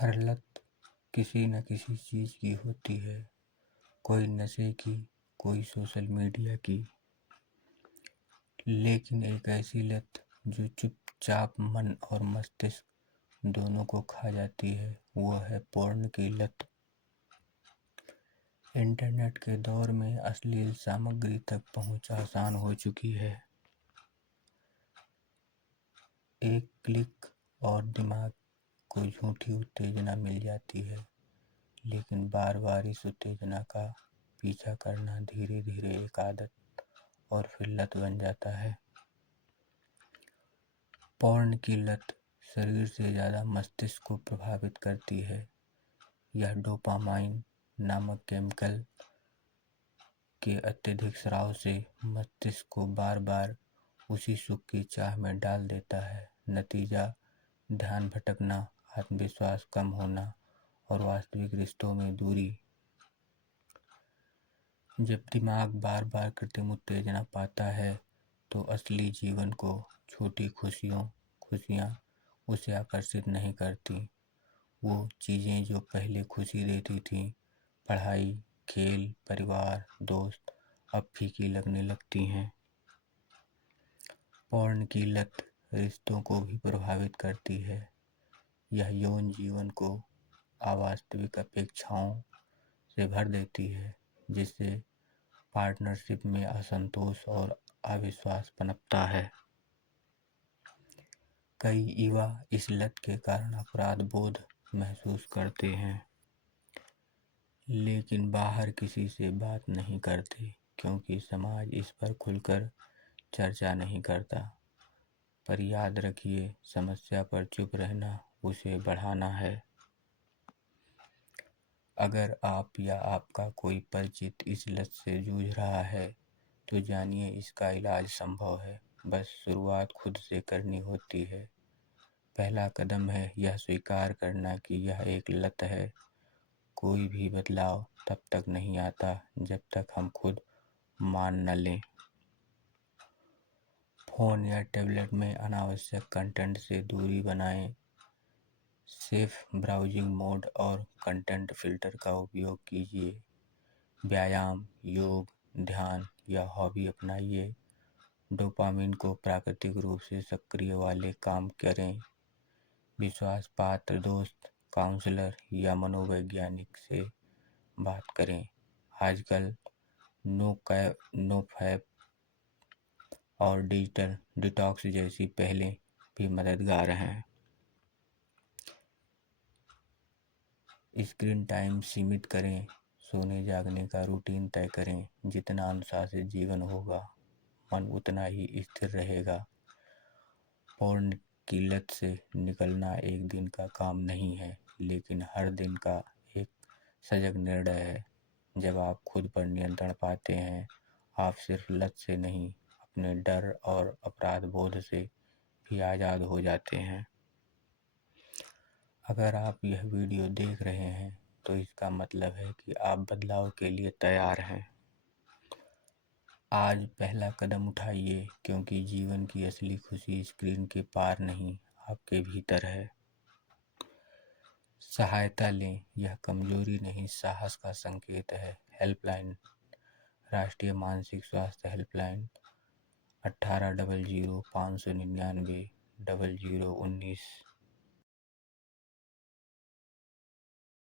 हर लत किसी न किसी चीज़ की होती है। कोई नशे की, कोई सोशल मीडिया की, लेकिन एक ऐसी लत जो चुपचाप मन और मस्तिष्क दोनों को खा जाती है, वो है पोर्न की लत। इंटरनेट के दौर में अश्लील सामग्री तक पहुंच आसान हो चुकी है। एक क्लिक और दिमाग को झूठी उत्तेजना मिल जाती है, लेकिन बार बार इस उत्तेजना का पीछा करना धीरे धीरे एक आदत और फिर लत बन जाता है। पोर्न की लत शरीर से ज़्यादा मस्तिष्क को प्रभावित करती है। यह डोपामाइन नामक केमिकल के अत्यधिक स्राव से मस्तिष्क को बार बार उसी सुख की चाह में डाल देता है। नतीजा ध्यान भटकना, आत्मविश्वास कम होना और वास्तविक रिश्तों में दूरी। जब दिमाग बार बार कृत्रिम उत्तेजना पाता है तो असली जीवन को छोटी खुशियाँ उसे आकर्षित नहीं करती। वो चीज़ें जो पहले खुशी देती थीं, पढ़ाई, खेल, परिवार, दोस्त, अब फीकी लगने लगती हैं। पोर्न की लत रिश्तों को भी प्रभावित करती है। यह यौन जीवन को अवास्तविक अपेक्षाओं से भर देती है, जिससे पार्टनरशिप में असंतोष और अविश्वास पनपता है। कई युवा इस लत के कारण अपराध बोध महसूस करते हैं, लेकिन बाहर किसी से बात नहीं करते क्योंकि समाज इस पर खुलकर चर्चा नहीं करता। पर याद रखिए, समस्या पर चुप रहना उसे बढ़ाना है। अगर आप या आपका कोई परिचित इस लत से जूझ रहा है तो जानिए, इसका इलाज संभव है। बस शुरुआत खुद से करनी होती है। पहला कदम है यह स्वीकार करना कि यह एक लत है। कोई भी बदलाव तब तक नहीं आता जब तक हम खुद मान न लें। फ़ोन या टैबलेट में अनावश्यक कंटेंट से दूरी बनाएं। सेफ ब्राउजिंग मोड और कंटेंट फ़िल्टर का उपयोग कीजिए। व्यायाम, योग, ध्यान या हॉबी अपनाइए। डोपामिन को प्राकृतिक रूप से सक्रिय वाले काम करें। विश्वास पात्र दोस्त, काउंसलर या मनोवैज्ञानिक से बात करें। आजकल नो फैप और डिजिटल डिटॉक्स जैसी पहलें भी मददगार हैं। स्क्रीन टाइम सीमित करें। सोने जागने का रूटीन तय करें। जितना अनुशासित जीवन होगा, मन उतना ही स्थिर रहेगा। पोर्न की लत से निकलना एक दिन का काम नहीं है, लेकिन हर दिन का एक सजग निर्णय है। जब आप खुद पर नियंत्रण पाते हैं, आप सिर्फ लत से नहीं, अपने डर और अपराध बोध से भी आज़ाद हो जाते हैं। अगर आप यह वीडियो देख रहे हैं तो इसका मतलब है कि आप बदलाव के लिए तैयार हैं। आज पहला कदम उठाइए, क्योंकि जीवन की असली खुशी स्क्रीन के पार नहीं, आपके भीतर है। सहायता लें, यह कमजोरी नहीं, साहस का संकेत है। हेल्पलाइन, राष्ट्रीय मानसिक स्वास्थ्य हेल्पलाइन 1800 599 0019।